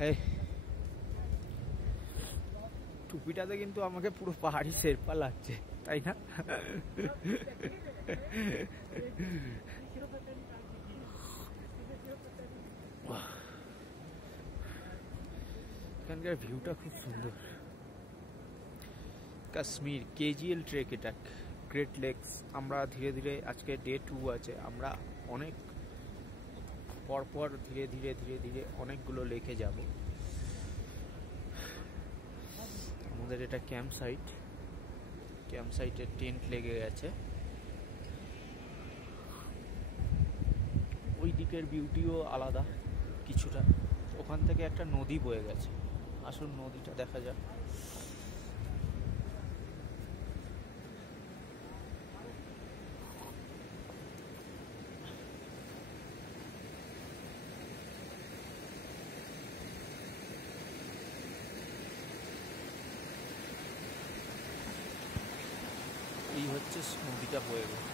হ্যাঁ, টুপিটাতে কিন্তু আমাকে পুরো পাহাড়ি শেরপা লাগছে, তাই না? এখানকার ভিউটা খুব সুন্দর। কাশ্মীর কেজিএল ট্রেক, এটা গ্রেট লেকস। আমরা ধীরে ধীরে, আজকে ডে 2 আছে, আমরা অনেক পরপর ধীরে ধীরে ধীরে ধীরে অনেকগুলো লেকে যাব। আমাদের এটা ক্যাম্প সাইটে টেন্ট লেগে গেছে। ওই দিকের বিউটিও আলাদা কিছুটা। ওখান থেকে একটা নদী বয়ে গেছে, আসুন নদীটা দেখা যাক। এই হচ্ছে নদীটা বয়ে গেছে।